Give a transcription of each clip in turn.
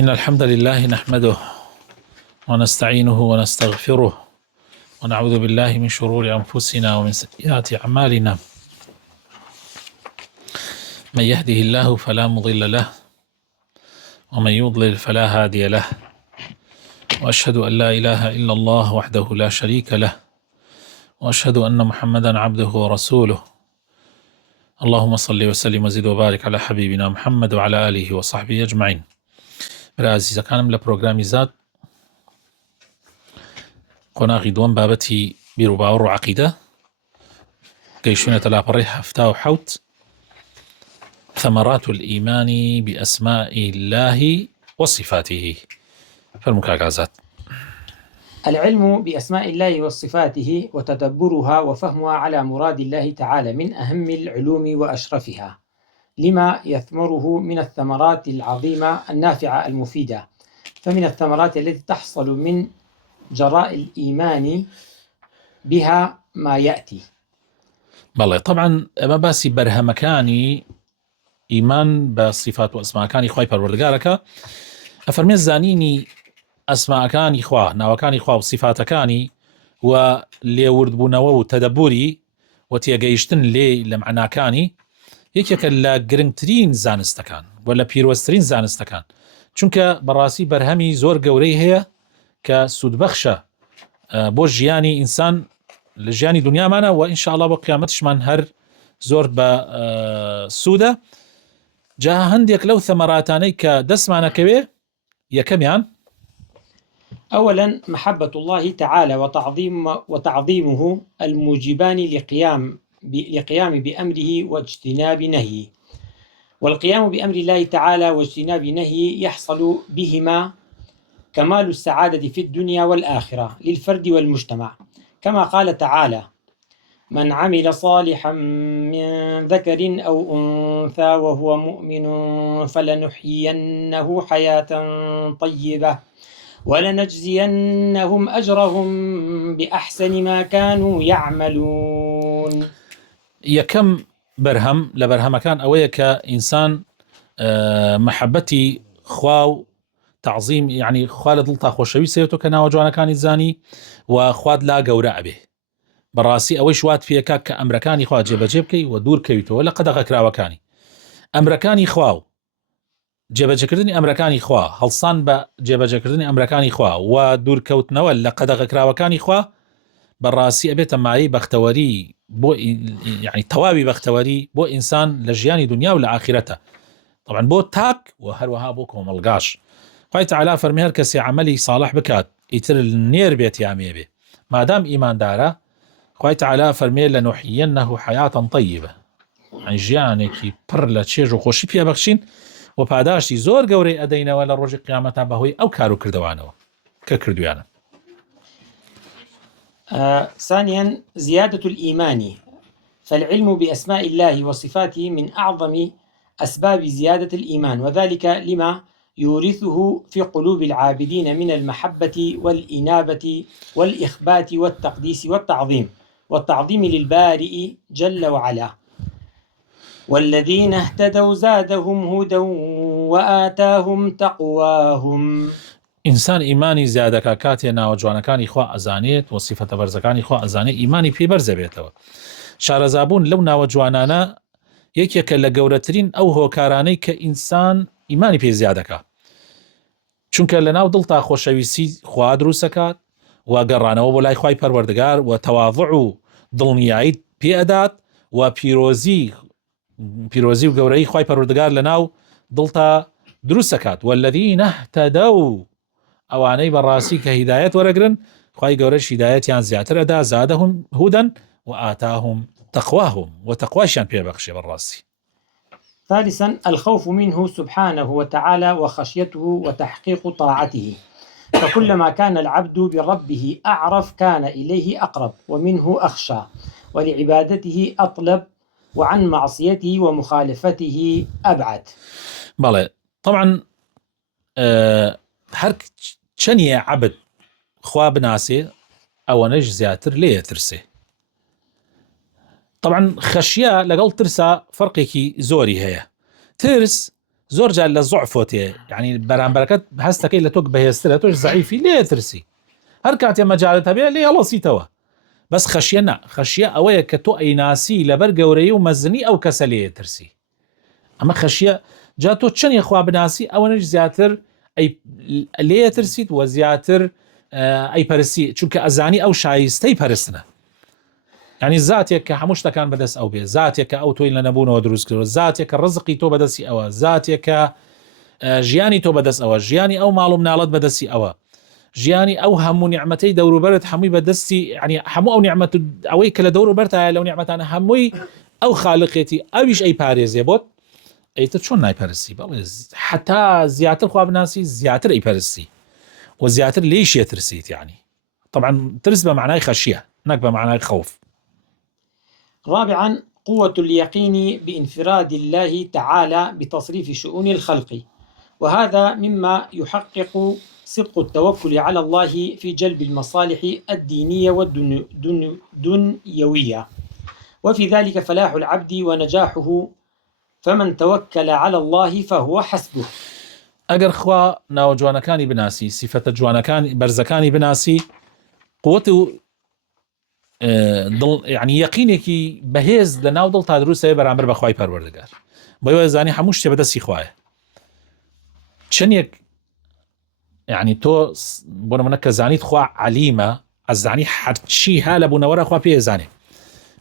إن الحمد لله نحمده ونستعينه ونستغفره ونعوذ بالله من شرور أنفسنا ومن سيئات أعمالنا. من يهده الله فلا مضل له ومن يضلل فلا هادي له، وأشهد أن لا إله إلا الله وحده لا شريك له، وأشهد أن محمدا عبده ورسوله. اللهم صل وسلم وزد وبارك على حبيبنا محمد وعلى آله وصحبه أجمعين. برازي كانم لبروغرامي زاد قناغي دوان بابتي بيروباور عقيدة قيشونة الأبريح هفتا وحوت ثمرات الإيمان بأسماء الله وصفاته. فالمكاغازات العلم بأسماء الله وصفاته وتدبرها وفهمها على مراد الله تعالى من أهم العلوم وأشرفها، لما يثمره من الثمرات العظيمة النافعة المفيدة. فمن الثمرات التي تحصل من جراء الإيمان بها ما يأتي. بالله طبعا ما باسي برهمكاني إيمان بصفات وأسماء كاني خواهي پروردگارك أفرمي الزانيني أسماء كاني خواه ناوكاني خواه وصفات كاني ولي وردبونو تدبوري وتيقيشتن لي لمعنا كاني يكيك لا گرنگترين زانستكان ولا بيروسترين زانستكان، چونك براسي برهمي زور قوري هي كسود بخشة بو جياني إنسان لجياني دنيا مانا وإن شاء الله بقيامتش من هر زور بسودة. جا هنديك لو ثمراتاني كدس معنا كوي يكميان. أولا محبة الله تعالى وتعظيمه الموجبان لقيام بأمره واجتناب نهيه. والقيام بأمر الله تعالى واجتناب نهيه يحصل بهما كمال السعادة في الدنيا والآخرة للفرد والمجتمع، كما قال تعالى: من عمل صالحا من ذكر أو أنثى وهو مؤمن فلنحيينه حياة طيبة ولنجزينهم أجرهم بأحسن ما كانوا يعملون. يكم برهم لبرهم كان أويك إنسان محبتي خواو تعظيم يعني خوالد لطا خوشوي سيوتو كنا وجوانا كان الزاني وخواد لا قوراء به براسي أوي شوات فيك كأمريكاني خواه جيبكي ودور كيوتو ولا قد غكراوكاني أمريكاني خواو جێبەجێکردنی ئەمریکانی خوا هەڵسان بە جێبەجێکردنی ئەمریکانی خوا و دوورکەوتنەوە لە قەدەغەکراوەکانی خوا بەڕاستی ئەبێتە مایەی بەختەوەری بۆ یعنی تەواوی بەختەوەری بۆ ئینسان لە ژیانی دنیا و لە ئاخرەتە، طبعا بۆ تاک و هەروەها بۆ کۆمەڵگاش. خوای تەعالا فەرمی هەر کەسێ عەمەلی ساڵح بکات ئیتر نێر بێت یامێ بێ مادام ئیماندارە، خوای تەعالا فەرمێ لەنوحیەنەهو حەیاتەن طەیبە، یعنی ژیانێکی پڕ لە چێژ و خۆشی پێبەخشین و پاداشتی زۆر گەورەی ئەدەینەوە لە ڕۆژی قیامەتە بەهۆی ئەو کار و کردوانەوە کە کردویانە. ثانيا زيادة الإيمان، فالعلم بأسماء الله وصفاته من أعظم أسباب زيادة الإيمان، وذلك لما يورثه في قلوب العابدين من المحبة والإنابة والإخبات والتقديس والتعظيم للبارئ جل وعلا. والذين اهتدوا زادهم هدى وآتاهم تقواهم. ئینسان ئیمانی زیادەکە کاتێ ناوەجوانەکانی خوا ئەزانێت و سیفەتە بەرزەکانی خوا ئەزانێت ئیمانی پێ بەرزە بێتەوە. شارەزابوون لەو ناوەجوانانە یەکێکە لە گەورەترین ئەو هۆکارانەی کە ئینسان ئیمانی پێ زیادەکە، چونکە لە ناو دڵتا خۆشەویستی خوا دروستەکات و گەڕانەوە بۆ لای خوای پەروەردگار و تەواضع و دڵنیاییت پێ ئەدات و پیرۆزی و گەورەی خوای پەروەردگار لە ناو دڵتا دروستەکات. والذین اهتدوا ئەوانەی بەڕاستی کە هیدایەت وەرەگرن خوای گەورەش هیدایەتیان زیاتر ئەدا زادهم هودن و آتاهم تقواهم و تەقواشیان پێبەخشێ بەڕاستی. ثالثا الخوف منه سبحانه وتعالى وخشيته وتحقيق طاعته، فكلما كان العبد بربه أعرف كان إليه أقرب ومنه أخشى ولعبادته أطلب وعن معصيته ومخالفته أبعد. بەڵێ طبعا هەر چەندە عەبد خوا بناسێ ئەوەنەش زیاتر لێ ترسێ. طبعا خەشیە لەگەڵ ترسا فەرقێکی زۆری هەیە. ترس زۆر جار لە زوعفۆ تێ، یعنی بەرامبەرەکەت هەستەکەی لە تۆ بەهێزترە، تۆش زەعیفی لێ ترسی، هەر کاتێ مەجالت هەبێ لێ هەڵەسیتەوە. بەس خەشیە نا، خەشیە ئەوەیە کە تۆ ئەیناسی لەبەر گەورەی و مەزنی ئەو کەسە لێ ترسی. ئەمە خەشیە. جا تۆ چەندی خوا بناسی ئەوەنش زیاتر لێ ترسیت و زیاتر ئەیپەرستی، چونکە ئەزانی ئەو شایستەی پەرستنە. یعنی زاتێک کە هەموو شتەکان بەدەست ئەو بێ، زاتێک کە ئەو تۆی لە نەبوونەوە دروست کردەوە، زاتێک کە ڕزقی تۆ بەدەستی ئەوە، زاتێک کە ژیانی تۆ بەدەست ئەوە، ژیانی ئەو ماڵ و مناڵەت بەدەستی ئەوە، ژیانی ئەو هەموو نیعمەتەی دەوروبەرت هەمووی بەدەستی، یعنی هەموو ئەو نیعمەت ئەوەی کە لە دەوروبەرتایە لەو نیعمەتانە هەمووی ئەو خالقێتی ئەویش ئەی پارێزێ بۆت، ئەیتر چۆن نایپەرستی؟ بەڵێ حتا زیاتر خوا بناسی زیاتر ئەیپەرستی و زیاتر لێیش ترسیت. يعني طبعا ترس بمعنى خشية، هناك بمعنى خوف. رابعا قوة اليقين بانفراد الله تعالى بتصريف شؤون الخلق، وهذا مما يحقق صدق التوكل على الله في جلب المصالح الدينية والدنيوية، وفي ذلك فلاح العبد ونجاحه، فمن توكل على الله فهو حسبه. ئەگەر خوا ناوە جوانەکانی بناسی، سیفەتە جوانەکانی بەرزەکانی بناسی، قوت و یعنی یەقینێکی بەهێز لە ناو دڵ تا دروستەیە بەرامبەر بە خوای پەروەردگار، بۆیە زانی هەموو شتێ بەدەستی خوایە. چەندێک یعنی تۆ بۆ نمونە کە زانیت خوا عەلیمە، ئەزانی هەرچی ها لە بوونەوەرە خوا پێزانێ،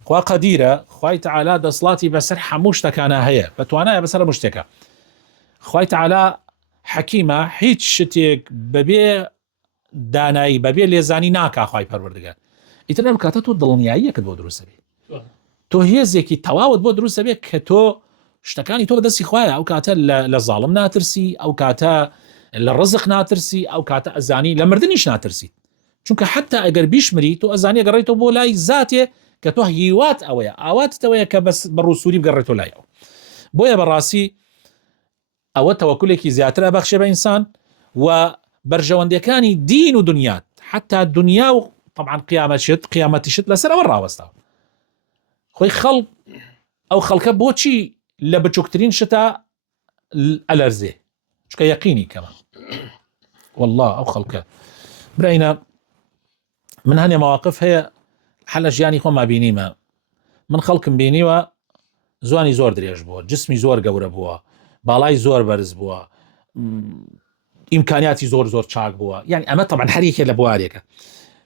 خوا قەدیرە، خوای تەعالا دەسڵاتی بەسەر هەموو شتەکانە هەیە، بەتوانایە بەسەر هەموو شتێکە. خوای تەعالا حەکیمە، هیچ شتێک بەبێ دانایی بەبێ لێزانی ناکا خوای پەروەردگار. ئیتر لەم کاتە تۆ دڵنیاییەکت بۆ دروستە بێ، تۆ هێزێکی تەواوت بۆ دروستە بێ کە تۆ شتەکانی تۆ بەدەستی خوایە، ئەو کاتە لە زاڵم ناترسی، ئەو کاتە لە ڕزق ناترسی، ئەو کاتە ئەزانی لە مردنیش ناترسی، چونکە حتا ئەگەر بیشمری تۆ ئەزانی گەڕێتەوە بۆ لای زاتێ کە تۆ هیوات ئەوەیە، ئاواتتەوەیە کە بەس بەڕووسوری بگەڕێتەوە لای ئەو. بۆیە بەڕاستی ئەوە تەوەکولێکی زیاتر ئەبەخشێ بە ئینسان و بەرژەوەندەکانی دین و دنیات، حتا دنیا و طبعا قیامەتیشت لەسەر ئەوە ڕاوەستاوە. خۆی خەڵق ئەو خەڵکە بۆچی لە بچووکترین شتە ئەلەرزێ؟ چکە یەقینی کەمە. والله ئەو خەڵکە براینا من هەنێ مواقف هەیە حەلە ژیانی خۆما بینیمە، من خەڵکم بینیوە زوانی زۆر درێژ بووە، جسمی زۆر گەورە بووە، باڵای زۆر بەرز بووە، ئیمکانیاتی زۆر زۆر چاک بووە، یعنی ئەمە طبعا هەریەکێ لە بوارێکە،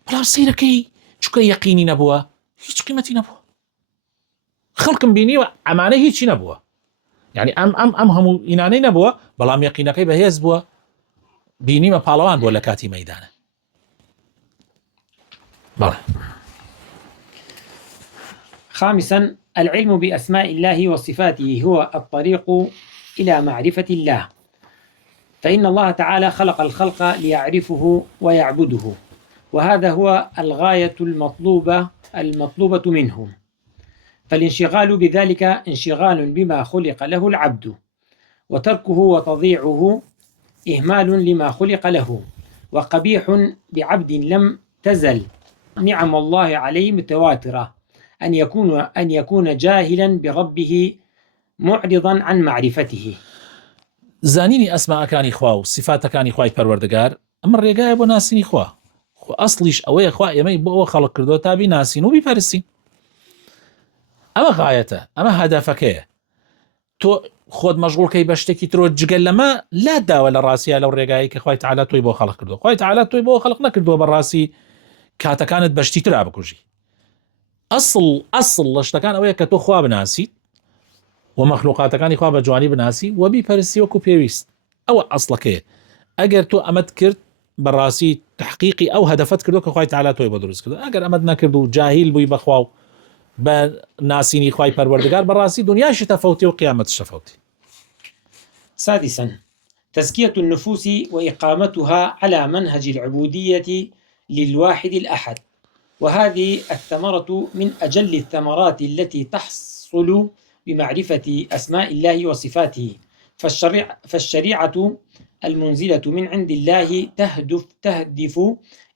بەڵام سەیرەکەی چکە یەقینی نەبووە، هیچ قیمەتی نەبووە. خەڵکم بینیوە ئەمانە هیچی نەبووە، یعنی ئەم هەموو ئینانەی نەبووە، بەڵام یەقینەکەی بەهێز بووە، بینیمە پاڵەوان بووە لە کاتی مەیدانە. بەڵێ. خامسا العلم بأسماء الله وصفاته هو الطريق إلى معرفة الله، فإن الله تعالى خلق الخلق ليعرفه ويعبده، وهذا هو الغاية المطلوبة منهم، فالانشغال بذلك انشغال بما خلق له العبد، وتركه وتضيعه إهمال لما خلق له، وقبيح بعبد لم تزل نعم الله عليه متواترة أن يكون جاهلا بربه معرضا عن معرفته. زانینی ئەسماءەکانی خوا و سیفاتەکانی خوای پەروەردگار ئەمە ڕێگایە بۆ ناسینی خوا. ئەسڵیش ئەوەیە خوا ئێمەی بۆ ئەوە خەڵق کردووە تا بیناسین و بیپەرستین. ئەمە غایەتە، ئەمە هەدەفەکەیە. تۆ خۆت مەشغوڵکەی بە شتێکی ترۆ جگەل لەمە لا داوە لە ڕاستیە لەو ڕێگایی کە خوای تەعالا تۆی بۆ خەڵق کردووە. خوای تەعالا تۆی بۆ خەڵق نەکردووە بەڕاستی کاتەکانت بەشتی ترا بکوژی. ئەسڵ لە شتەکان ئەوەیە کە تۆ خوا بناسیت و مەخلوقاتەکانی خوا بە جوانی بناسی و بیپەرستی وەکو پێویست. ئەوە ئەسڵەکەیە. ئەگەر تۆ ئەمەت کرد بەڕاستی تحقیقی ئەو هەدەفەت کردو کە خوای تەعالا تۆی بۆ دروست کردو. ئەگەر ئەمەت نەکرد و جاهیل بووی بەخوا و بە ناسینی خوای پەروەردگار بەڕاستی دنیاشی تەفەوتی و قیامەتش تەفەوتی. سادسا تزكية النفوس وإقامتها على منهج العبودية للواحد الأحد، وهذه الثمرة من أجل الثمرات التي تحصل بمعرفة أسماء الله وصفاته، فالشريعة المنزلة من عند الله تهدف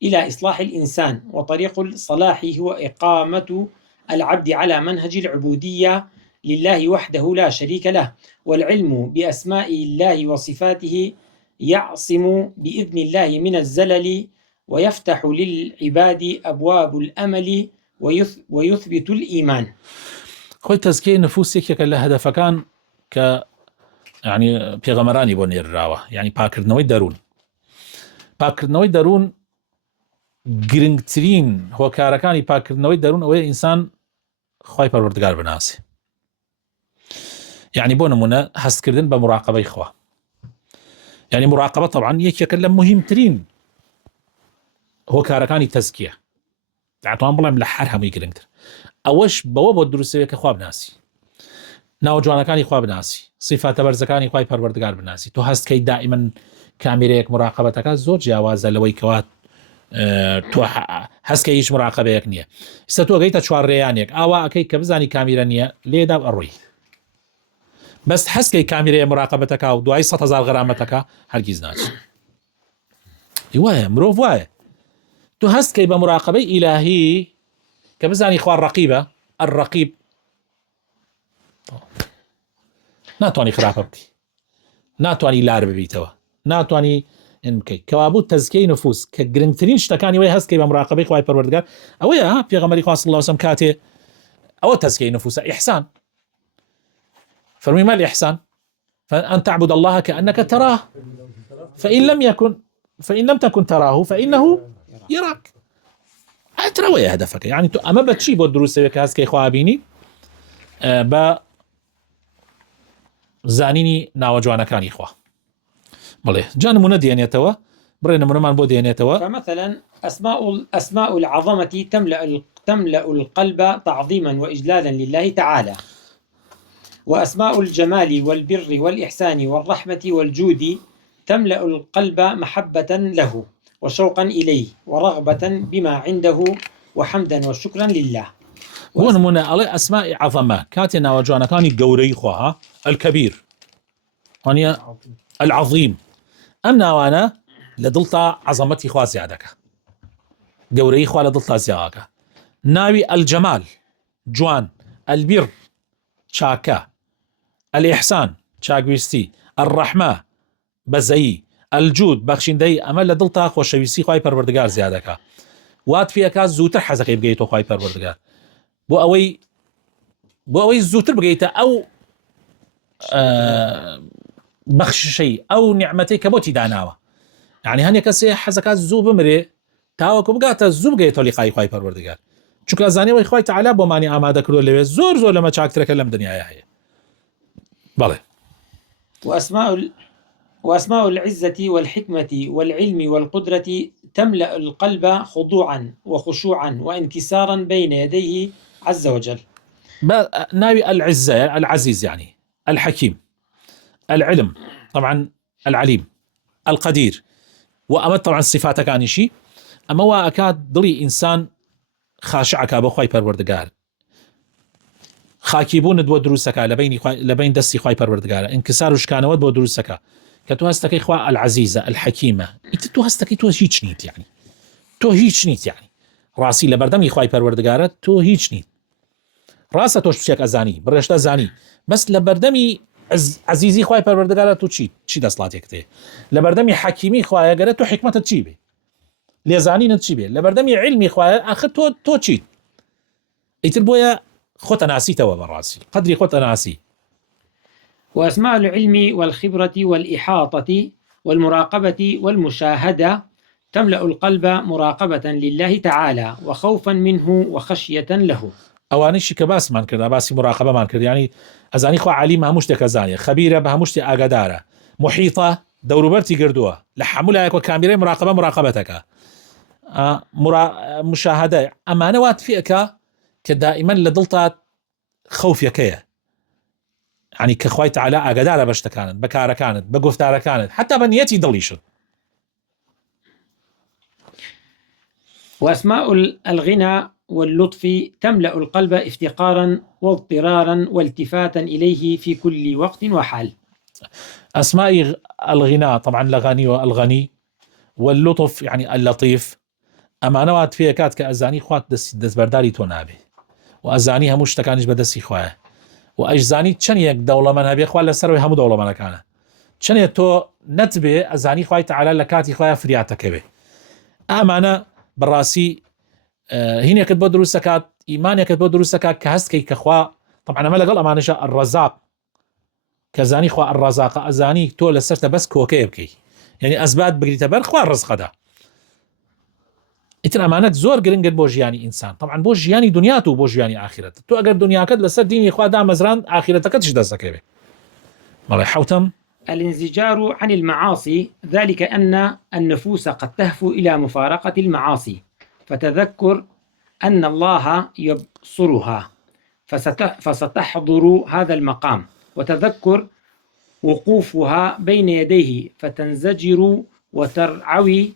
إلى إصلاح الإنسان، وطريق الصلاح هو إقامة العبد على منهج العبودية لله وحده لا شريك له. والعلم بأسماء الله وصفاته يعصم بإذن الله من الزلل، ويفتح للعباد أبواب الأمل، ويثبت الإيمان. خۆی تەزکیەی نفوس یەکێکە لە هەدەفەکان کە یعنی پێغەمبەرانی بۆ نێرراوە، یعنی پاکردنەوەی دەروون. پاکردنەوەی دەروون گرنگترین هۆکارەکانی پاکردنەوەی دەروون ئەوەیە ئینسان خوای پەروەردگار بناسێ. یعنی بۆ نمونە هەستکردن بە مراقبەی خوا. یعنی مراقبە طبعا یەکێکە لە مهمترین هۆکارەکانی تەزکیە. دەتوان بڵێم لە هەر هەمووی گرنگتر. ئەوەش بەوە بۆ دروستەوە کە خوا بناسی، ناوجوانەکانی خوا بناسی، صفاتە بەرزەکانی خوای پەروەردگار بناسی. تۆ هەستکەی دائیمەن کامێرەیەک مراقبەتەکە زۆر جیاوازە لەوەی کەوات تۆ هەستکە هیچ مراقبەیەک نییە. ئێستا تۆ گەیتە چوارڕێیانێک ئاوا ئەەکەی کە بزانی کامیرە نییە لێدا ئەڕۆی، بەس هەستکەی کامیرەیە مراقبەتەکە و دوای 100,000 غرامەتەکە هەرگیز ناچێت. وایە مرۆڤ وایە، تۆ هەستکەی بە مراقبەی ئیلاهی کە بزانی خوار ڕەقیبە، الرەقیب ناتوانی خراپە بکەی، ناتوانی لار ببیتەوە، ناتوانی بکەیت. کەوابوو تەزکیەی نفوس کە گرنگترین شتەکانی وەی هەستکەی بە مراقبەی خوای پەروەردگار ئەوەیە. پێغەمبەری خوا صلی الله علیه و سلم کاتێ ئەوە تەزکیەی نفوسە ئیحسان فەرمووی ما الإحسان فأن تعبد الله كأنك تراه فإن لم تكن تراه فإنه يراك. تراوي هدفك يعني تو أما بتشي بود دروس سوي كاس كي خوابيني با زانيني ناوجوانا كان إخوة بله جان من ديانيتوا برينا من بو ديانيتوا. فمثلا أسماء العظمة تملأ القلب تعظيما وإجلالا لله تعالى، وأسماء الجمال والبر والإحسان والرحمة والجود تملأ القلب محبة له وشوقا إليه ورغبة بما عنده وحمدا وشكرا لله. هون من على أسماء عظمة كاتنا وجوانا كان قوري خوها الكبير هوني العظيم أمنا وانا لدلتا عظمتي خوا زيادك قوري خوا لدلتا زيادك ناوي الجمال جوان البر شاكا الإحسان شاكويستي الرحمة بزي الجود بخشندەی ئەمە لە دڵتا خۆشەویستی خوای پەروەردگار زیادەکە. وات پێکات زووتر حەزەکەی بگەیتەوە خوای پەروەردگار بۆ ئەوەی زووتر بگەیتە ئەو بەخششەی ئەو نیعمەتەی کە بۆتی داناوە. یعنی هەندێک کەسێ حەزەکات زوو بمرێ تاوەکو بگاتە زوو بگەیتەوە لیقای خوای پەروەردگار، چونکە زانیەوەی خوای تەعالا بۆمانی ئامادە کردووە لەوێ زۆر لەمە چاکترەکە لەم دنیاە هەیە. بەڵێ وأسماء العزة والحكمة والعلم والقدرة تملأ القلب خضوعا وخشوعا وانكسارا بين يديه عز وجل. ناوي العزة العزيز يعني الحكيم العلم طبعا العليم القدير وأمد طبعا صفاتك عن شيء أما وأكاد ضلي إنسان خاشعك بخواي پروردگار خاكيبون دو دروسك لبين دستي خواي پروردگار انكسار وشكانوات بو دروسك كتو هستكي خوا العزيزة الحكيمة تو هستكي تو هيچ نيت يعني تو هيچ نيت يعني راسي لبردمي خواي پروردگار تو هيچ نيت راسه توش بشيك أزاني برشتا زاني بس لبردمي عزيزي خواي پروردگار تو چي دستلاتك تي لبردمي حكيمي خواي گره تو حكمت تشيبه لزاني نتشيبه لبردمي علمي خواي آخر تو چي ايتر بويا خط ناسي توا براسي قدري خط ناسي. وأسماء العلم والخبرة والإحاطة والمراقبة والمشاهدة تملأ القلب مراقبة لله تعالى وخوفا منه وخشية له. ئەوانەیشی کە باسمان کرد باسی مراقبەمان کرد ینی ئەزانی خوا عەلیمە هەموو شتێک ئەزانێ خەبیرە بە هەموو شتێ ئاگادارە محیطە دەوروبەرتی گردووە لە هەموو لایەک کامیرەی مراقبەتەکە مشاهدە ئەمانە وات فێکە کە دائیمەن لە دڵتا خەوفیەکەیە ینی کە خوای تەعالا ئاگادارە بە شتەکانت بە کارەکانت بە گفتارەکانت حتا بە نیەتی دڵیشت. وأسماء الغنى واللطف تملأ القلب افتقارا واضطرارا والتفاتا إليه في كل وقت وحال. أسماء الغنى طبعا لغني والغني واللطف يعني اللطيف أما نوات فيها كات كأزاني خوات دس برداري تونابي وأزانيها مشتكانش بدسي خواه و ئەیزانی چەندێک دەوڵەمەند هەبێ خوا لەسەرەوەی هەموو دەوڵەمەندەکانە چەندێک تۆ نەتبێ ئەزانی خوای تەعالا لە کاتی خۆیان فریاتەکەوێ ئەمانە بەڕاستی هینێکت بۆ دروست دەکات ئیمانێکت بۆ دروست دەکات کە هەستکەی کە خوا طبعا ئەمە لەگەڵ ئەمانەشە الرەزاق کە زانی خوا الرەزاقە ئەزانی تۆ لەسەرتە بەس کۆکەیە بکەی یعنی ئەسبات بگریتە بەر خوا ڕزقەدا ئیتر ئەمانەت زۆر گرنگت بۆ ژیانی ئینسان طبعا بۆ ژیانی دنیات و بۆ ژیانی ئاخرەت تۆ ئەگەر دنیاکەت لەسەر دینی خوا دامەزراند ئاخرەتەکەتش دەست دەکەوێت بەڵێ حوتم الانزجار عن المعاصي ذلك أن النفوس قد تهفو إلى مفارقة المعاصي فتذكر أن الله يبصرها فستحضر هذا المقام وتذكر وقوفها بين يديه فتنزجر وترعوي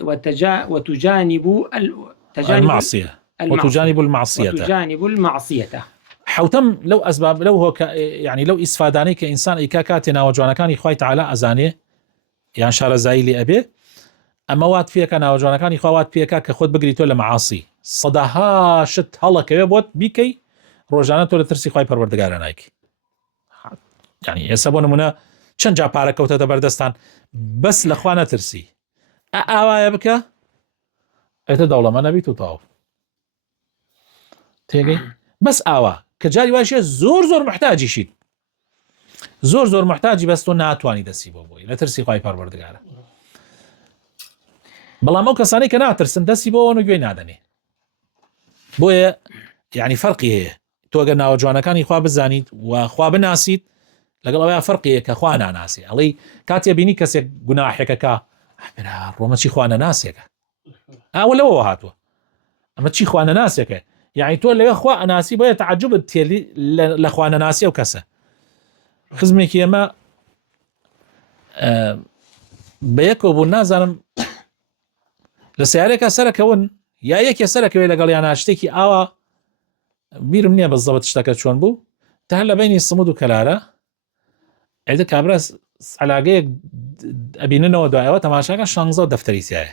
وتجانب المعصية وتجانب المعصية حوتم لو أسباب لو هو يعني لو إسفاداني كإنسان إيكاكاتي ناوجوانكاني خواهي تعالى أزاني يعني شارزایی لێ ئەبێ ئەمە وات پێکە ناوەجوانەکانی خوا وات پێکە کە خۆت بگریتۆ لە مەعاسی سەداها شت هەڵەکەوێ بۆت بیکەی ڕۆژانە تۆ لە ترسی خوای پەروەردگارە نایکی یعنی ئێستا بۆ نمونە چەند جا پارە کەوتەتە بەردەستان بەس لە خوا نەترسی ئاوایە بکە ئێتە دەوڵەمەند نەبیت و تاو تێگەی بەس ئاوا کە جاری واشە زۆر محتاجیشیت زۆر محتاجی بەس تۆ ناتوانی دەسی بۆ بۆی لە ترسی خوای پەروەردگارە بەڵام ئەو کەسانەی کە ناترسن دەستی بۆ گوێی نادەنێ بۆیە یعنی فەرقی هەیە تۆ ئەگەر ناوەجوانەکانی خوا بزانیت و خوا بناسیت لەگەڵ ئەوەیە فەرقی هەیە کە خوا ناناسی ئەڵێی کاتێ بینی کەسێک گوناحێکەکە ڕۆمە چی خوا نەناسێکە ئەوە لەوە هاتووە ئەمە چی خوا نەناسێکە یعنی تۆ لەوێ خوا ئەناسی بۆیە تەعەجوبت تێلی لە خوا نەناسی ئەو کەسە خزمێکی ئێمە بەیەکەوە بوو نازانم لە سیارێکە سەرەکەون یا یەکێ سەرەکەوێ لەگەڵ یان شتێکی ئاوا بیرم نییە بەزەبەت شتەکە چۆن بوو تا هەر لە بینی سمود و کەلارە ئێدە کابرا عەلاقەیەک ئەبیننەوە دوایەوە تەماشاکە 16 دەفتەری تایە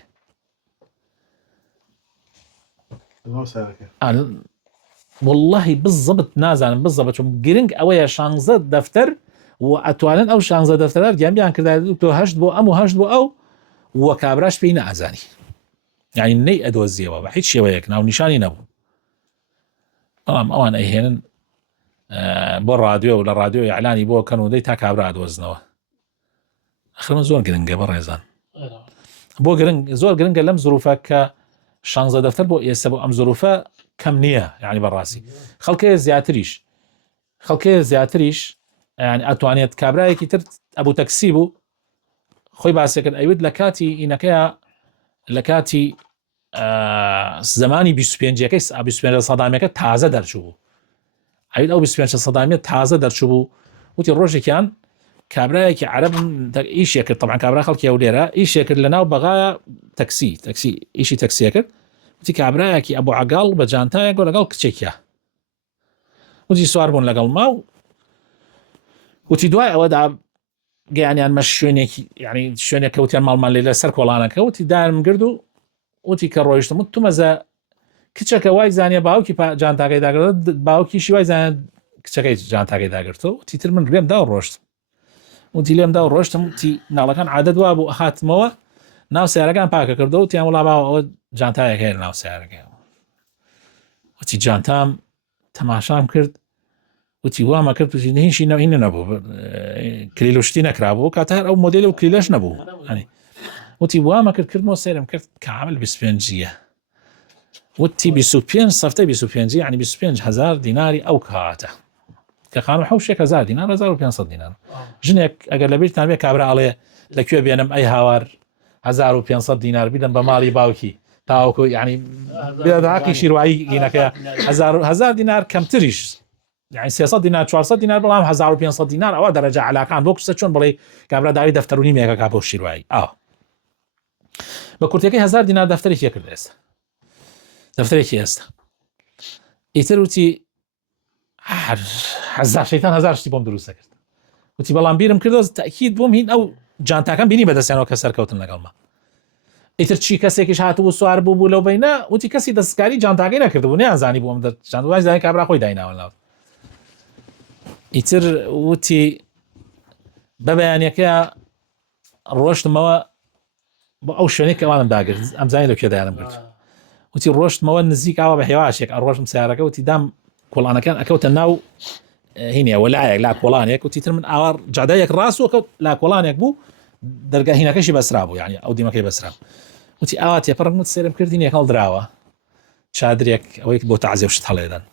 واللهی بالضبط نازانم بالضبط چون گرنگ ئەوەیە 16 دەفتەر و ئەتوانن ئەو 16 دەفتەرە گیانبیان کردا تۆ هەشت بۆ ئەم و هەشت بۆ ئەو و کابراش پێی نەئازانی یعنی نەی ئەدۆزیەوە بە هیچ شێوەیەک ناو نیشانی نەبوو بەڵام ئەوان ئەیهێنن بۆ ڕادیۆ و لە ڕادیۆ ئیعلانی بۆ کەن و دەی تا کابرا ئەدۆزنەوە ئەخرمە زۆر گرنگە بەڕێزان بۆ گرنگ زۆر گرنگە لەم زروفە کە 16 دەفتەر بۆ ئێستا بۆ ئەم زروفە کەم نییە یعنی بەڕاستی خەڵکەیە زیاتریش یعنی ئەتوانێت کابرایەکی تر ئەبوو تەکسی بوو خۆی باسێکرد ئەیوت لە کاتی ئینەکەیە لە کاتی زمانی 25ەکەی 25 سەدامەکە تازە دەرچوو بوو ئەویت ئەو 25 سەدامیە تازە دەرچوو بوو وتی ڕۆژێکیان کابرایەکی عەرەب ئیشێ کرد طبعا کابرا خەڵکی ئەو لێرە ئیشێ کرد لەناو بەغایە تەکسی ئیشی تەکسیە کرد وتی کابرایەکی ئەبوو عەگاڵ بە جانتایەک و لەگەڵ کچێکیە وتی سوار بوون لەگەڵ ماو وتی دوای ئەوەدا گەیانیان مە شوێنێکی یعنی شوێنێک کەوتیان ماڵمان لێ لەسەر کۆڵانەکە وتی دارم گرد و وتی کە ڕۆیشتم وت تو مەزە کچەکە وای زانیە باوکی جانتاکەی داگرێت باوکیشی وای زانیە کچەکەی جانتاکەی داگرتەوە وتی تر من لێم دا ڕۆشتم وتی لێم دا ڕۆشتم وتی ناڵەکان عادەت وا بوو هاتمەوە ناو سیارەکان پاکە کردەوە وتیان وڵا باوە ئەوە جانتایەک هەیە ناو سیارەکە وتی جانتام تەماشام کرد وتی وامە کرد وتی هیچی هینە نەبوو کلیل و شتی نەکرابوو کاتە هەر ئەو مۆدێل و کلیلەش نەبوو وتی وامە کردمەوە سێرم کرد کامل 25 وتی 25 سەفتەی 25 یعنی 25,000 دیناری ئەو کاتە کە خانوو حوشێک 1000 دینار 1500 دینار ژنێک ئەگەر لە بیرتان بێ کابرا ئەڵێ لەکوێ بێنم ئەی هاوار 1500 دینار بیدەم بە ماڵی باوکی تاوەکو یعنی بێداکی شیروایی گینەکە 1000 دینار کەمتریش يعني 300 دینار 400 دینار بەڵام 1500 دینار ئەوە دەرەجە عەلاکان بۆ کچە چۆن بڵێ کابرا داوی دەفتەر و نیمێکە کا بۆ شیروایی بە کورتەکەی 1000 دینار دەفتەرێکی کرد ئێستا دەفتەرێکی ئێستا ئیتر وتی هەزار شەیتان هەزار شتی بۆم دروستە کرد وتی بەڵام بیرم کردەوە تەکید بۆم هین ئەو جانتاکەم بینی بەدەستیانەوە کە سەرکەوتن لەگەڵما ئیتر چی کەسێکیش هاتوو سوار بوو لەو بینە وتی کەسی دەستکاری جانتاکەی نەکردبوو نەیانزانی بۆم جان وای زانی کابرا خۆی دایناوە ناوت ئیتر وتی بە بەیانیەکە ڕۆشتمەوە بۆ ئەو شوێنێک ئەوانم داگرت ئەمزانی لە کێدایانم کرد وتی ڕۆشتمەوە نزیک ئاوا بە هێواشێک ئەڕۆژم سیارەکە وتی دام کۆڵانەکان ئەکەوتە ناو هینە وەلایەک لا کۆڵانێک وتی تر من ئاوار جادەیەک ڕاستەوە کەوت لا کۆڵانێک بوو دەرگا هینەکەشی بەسرا بوو یعنی ئەو دیمەکەی بەسرا وتی ئاوا تێپەڕم وت سێرم کردین هەڵ دراوە چادرێک ئەوەی بۆ تەعزیە شت هەڵێدەن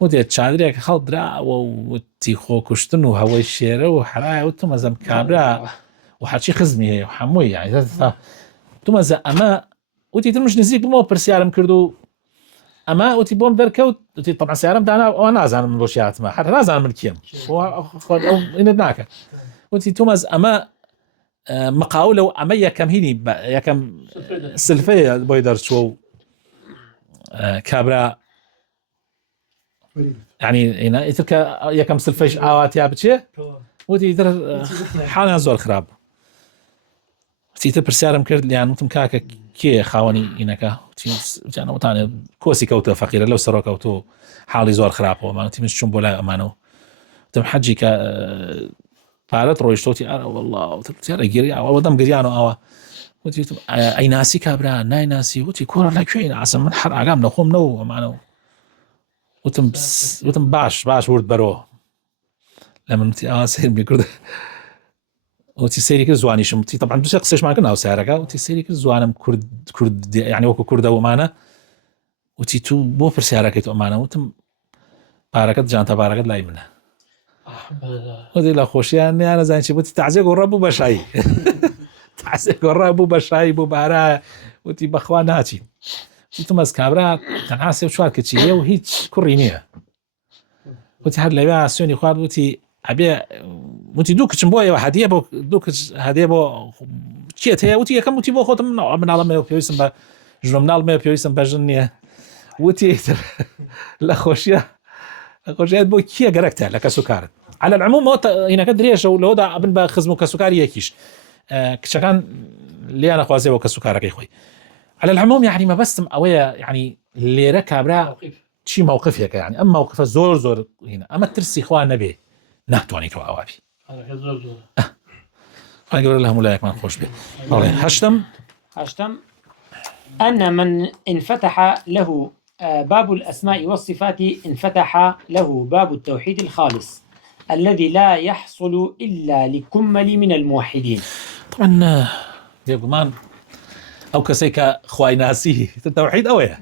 وتێت چادرێک هەڵدراوە وتی خۆکوشتن و هەوەی شێرە و حرایە وتم مەزەم کابرا و هەرچی خزمی هەیە هەمووی یعنی تومەزە ئەمە وتی ترمش نزیک بمەوە پرسیارم کرد و ئەمە وتی بۆم دەرکەوت وتی طبعا سیارم دانا ئەوە نازانم من بۆ شیاتمە هەر نازانم من کێم ئینت ناکە وتی تومەز ئەمە مقاولە و ئەمە یەکەم هینی یەکەم سلفەیە بۆی دەرچووە و کابرا يعني ئیتر کە یەکەم سلفەیش ئاواتیا بچێ وتی ئیتر حاڵیان زۆر خراپ ئیتر پرسیارم کرد لیان وتم کاکە کێ خاوەنی ئینەکە وتیانەوەتانێ کۆسی کەوتە فەقیرە لەو سەرۆکەوت و حاڵی زۆر خراپەوە مانەتی من چوون بۆ لای ئەمانەوە وتم حەجی کە پارەت ڕۆیشتۆتی ئارە وەڵڵا وتیارە گیری ئەوە دەم گریان و ئەوە وتی ئەی ناسی کابرا نایناسی وتی کۆرە لەکوێی ناسم من هەر ئاگام لە خۆم نەوە ئەمانەوە وتم باش ورد بەرەوە لە من وتی ئاوا سێرم لێ کرد وتی سێری کرد زوانیشم وتی طبعا دووسێ قسەشمان کرد ناو سیارەکە وتی سێری کرد زوانم کورد یعنی وەکو کوردە ومانە وتی تو بۆ پرسیارەکەی تۆ ئەمانە وتم پارەکەت جانتە پارەکەت لای منە وتی لە خۆشییان نیانەزانین چی وتی تەعزیە گۆڕا بوو بە شایی تەعزیە گۆڕا بوو بە شایی بۆ بارە وتی بەخوا ناچین وتم ئەس کابرا تەنها سێ و چوار کچی هەیە و هیچ کوڕی نییە وتی هەر لەوێ سوێنی خوارد وتی ئەبێ وتی دوو کچم بۆ ئێوە هەدیە بۆ دوو کچ هەدیە بۆ کێت هەیە وتی یەکەم وتی بۆ خۆتم مناڵەمەوە پێویستم بە ژنە مناڵمەوە پێویستم بە ژن نییە وتی لە خۆشیە خۆشیت بۆ کیە گەرەکتە لە کەس و کارت على العموم هینەکە درێژە و لەوەدا ئەبن بە خزم و کەس و کاری یەکیش کچەکان لیان نەخوازێەوە کەس و کارەکەی خۆی على العموم يعني ما بستم أويا يعني اللي ركب شي موقفك يعني أما موقفه زور هنا أما ترسي إخوان نبي نهتواني تو أوابي أنا أقول لهم ولايك ما نخوش به هشتم أن من انفتح له باب الأسماء والصفات انفتح له باب التوحيد الخالص الذي لا يحصل إلا لكمل من الموحدين. طبعا يقولون أو كسيك خواي ناسيه التوحيد أويه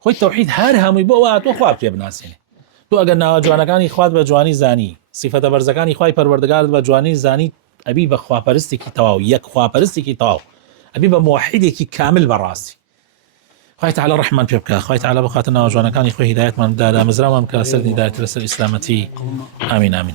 خوي التوحيد هارها مبوات وخواب في بناسينه تو أجرنا جوانا كان إخوات بجواني زاني صفة برزكان إخوي پروردگار بجواني زاني أبي بخوا پرستي كي تواو يك خوا پرستي كي تواو أبي بموحدي كي كامل براسي خوي تعالى الرحمن بيبكى خوي تعالى بخاتنا جوانا كان إخوي هداية من دادا مزرعة من كاسر هداية رسل إسلامتي آمين